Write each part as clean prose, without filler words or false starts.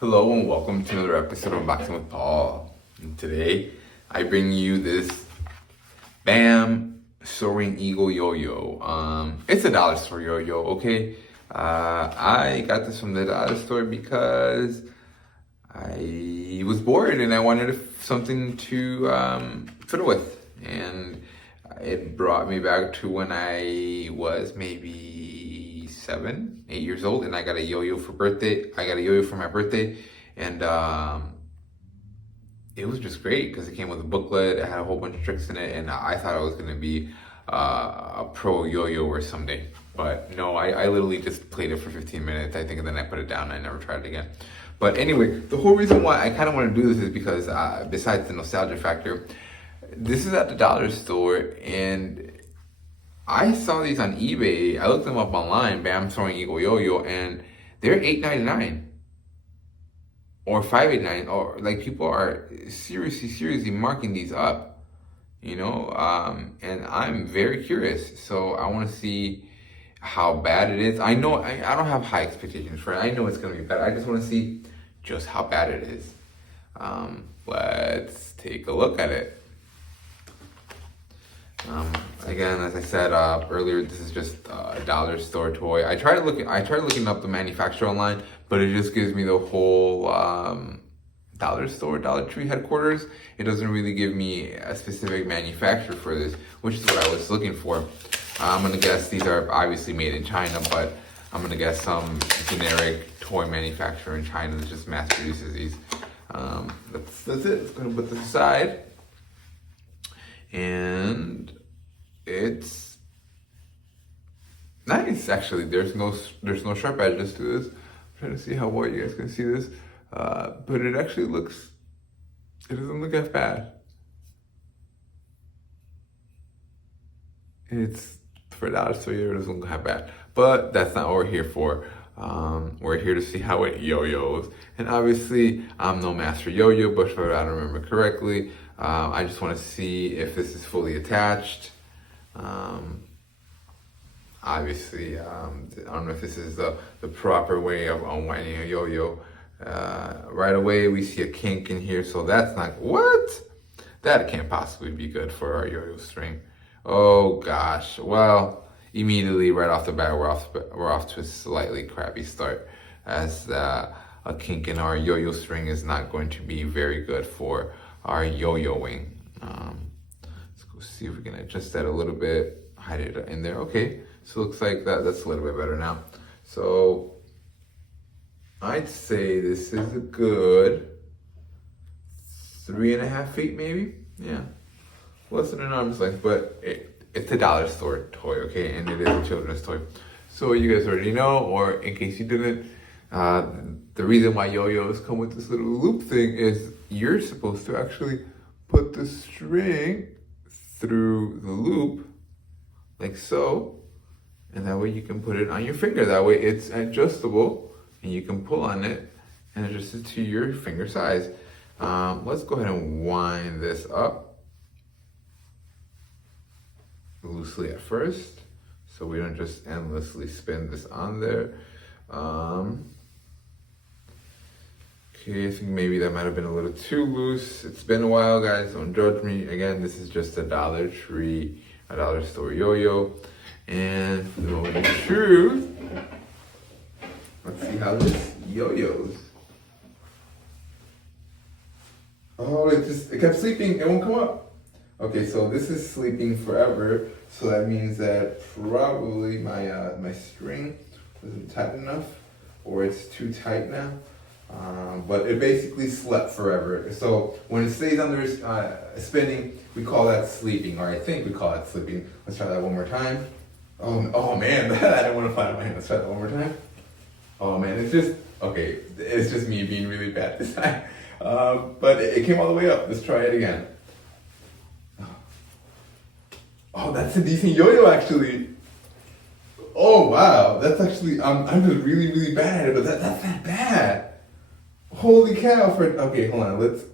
Hello and welcome to another episode of Boxing with Paul. And today I bring you this Bam Soaring Eagle yo-yo. It's a dollar store yo-yo, okay? I got this from the dollar store because I was bored and I wanted something to fiddle with. And it brought me back to when I was maybe 7, 8 years old, and I got a yo-yo for birthday. I got a yo-yo for my birthday, and it was just great because it came with a booklet. It had a whole bunch of tricks in it, and I thought I was gonna be a pro yo-yoer someday. But no, I literally just played it for 15 minutes, I think, and then I put it down and I never tried it again. But anyway, the whole reason why I kind of want to do this is because besides the nostalgia factor, this is at the dollar store, and I saw these on eBay. I looked them up online, Bam Soaring Eagle Yo-Yo, and they're $8.99 or $5.89, or like people are seriously marking these up, and I'm very curious. So I want to see how bad it is. I know I don't have high expectations for it. I know it's going to be bad. I just want to see just how bad it is. Let's take a look at it. Again, as I said earlier, this is just a dollar store toy. I tried looking up the manufacturer online, but it just gives me the whole dollar store, Dollar Tree headquarters. It doesn't really give me a specific manufacturer for this, which is what I was looking for. I'm gonna guess these are obviously made in China, but I'm gonna guess some generic toy manufacturer in China that just mass produces these. That's it. I'm gonna put this aside. And it's nice, actually. There's no sharp edges to this. I'm trying to see how well you guys can see this, but it actually it doesn't look as bad. It's for a dollar store, it doesn't look that bad, but that's not what we're here for. We're here to see how it yo-yos, and obviously I'm no master yo-yo, but if I don't remember correctly, I just want to see if this is fully attached. Obviously, I don't know if this is the proper way of unwinding a yo-yo. Right away, we see a kink in here, so that's not, what? That can't possibly be good for our yo-yo string. Oh gosh, well, immediately right off the bat, we're off to a slightly crappy start, as a kink in our yo-yo string is not going to be very good for our yo-yoing. Let's go see if we can adjust that a little bit, hide it in there. Okay, so it looks like that's a little bit better now. So I'd say this is a good 3.5 feet, maybe. Yeah, less than an arm's length, but it's a dollar store toy, okay, and it is a children's toy. So you guys already know, or in case you didn't, the reason why yo-yos come with this little loop thing is you're supposed to actually put the string through the loop, like so, and that way you can put it on your finger. That way it's adjustable, and you can pull on it and adjust it to your finger size. Let's go ahead and wind this up loosely at first, so we don't just endlessly spin this on there. Okay, I think maybe that might have been a little too loose. It's been a while, guys, don't judge me. Again, this is just a dollar store yo-yo. And for the moment of truth, let's see how this yo-yos. Oh, it kept sleeping, it won't come up. Okay, so this is sleeping forever, so that means that probably my string wasn't tight enough, or it's too tight now. But it basically slept forever. So when it stays under spinning, we call that sleeping, or I think we call that sleeping. Let's try that one more time. Oh man, I don't want to find my hand. Let's try that one more time. Oh man, it's just me being really bad this time. But it came all the way up. Let's try it again. Oh, that's a decent yo-yo, actually. Oh wow, that's actually, I'm just really bad at it, but that's not bad. Holy cow! Okay, hold on. Let's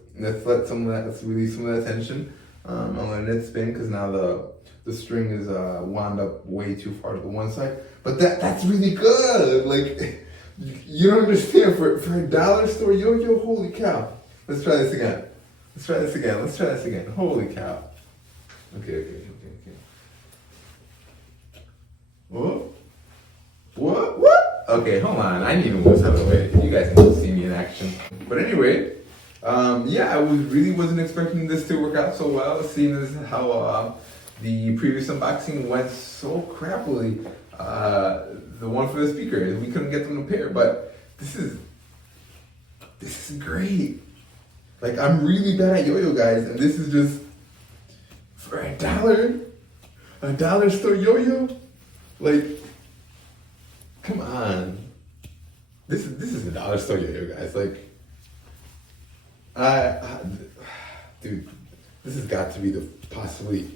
release some of that tension. I'm letting it spin because now the string is wound up way too far to the one side. But that's really good. Like, You don't understand. For a dollar store yo-yo, holy cow. Let's try this again. Let's try this again. Holy cow. Okay. What? Okay, hold on. I need to move this out of the way. You guys can see me in action. But anyway, yeah, I really wasn't expecting this to work out so well, seeing as how the previous unboxing went so crappily. The one for the speaker, we couldn't get them to pair, but this is great. Like, I'm really bad at yo-yo, guys, and this is just for a dollar store yo-yo. Like, come on. This is a dollar store yo-yo, guys. Like, dude, this has got to be possibly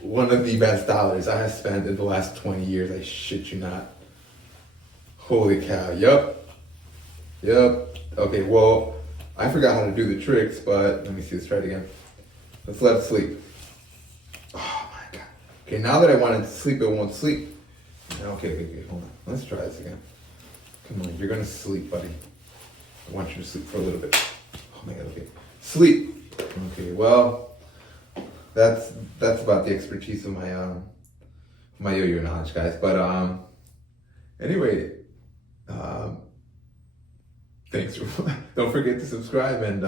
one of the best dollars I have spent in the last 20 years. I shit you not. Holy cow. Yup. Okay, well, I forgot how to do the tricks, but let me see. Let's try it again. Let's let it sleep. Oh my god. Okay, now that I want it to sleep, it won't sleep. Okay, hold on. Let's try this again. Come on, you're gonna sleep, buddy. I want you to sleep for a little bit. Oh my god, okay. Sleep. Okay, well, that's about the expertise of my yo-yo knowledge, guys. But anyway, thanks for don't forget to subscribe, and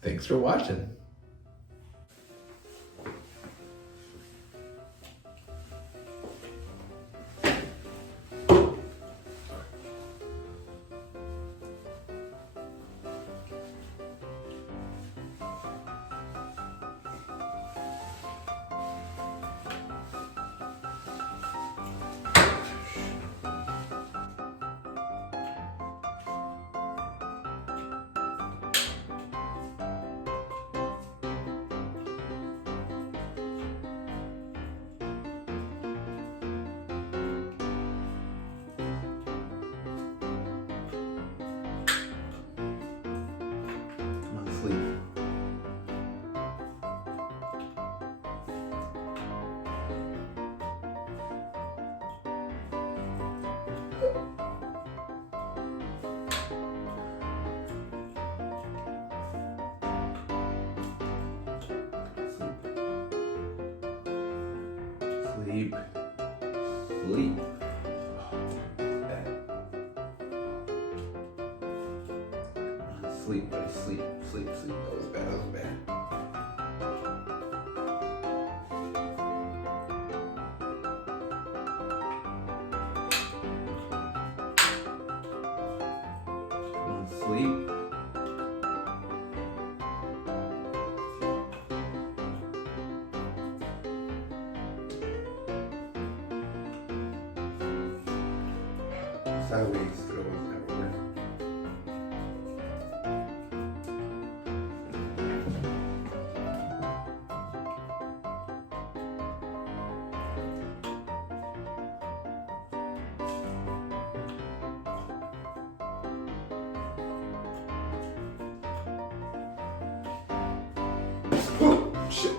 thanks for watching. Sleep. Sleep, buddy, sleep. That was bad. Come on, sleep. Sideways throw is never work. Oh, shit.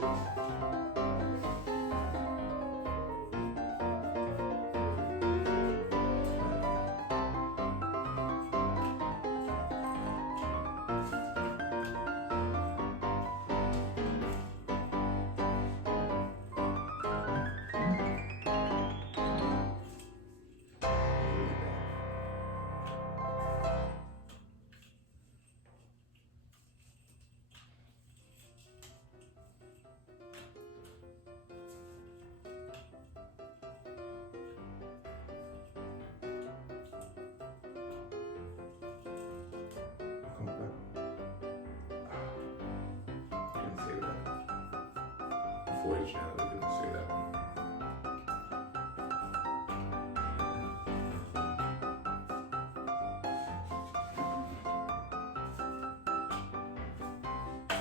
Unfortunately, I didn't say that one.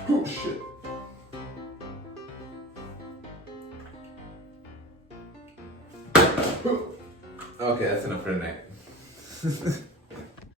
Oh shit. Okay, that's enough for tonight.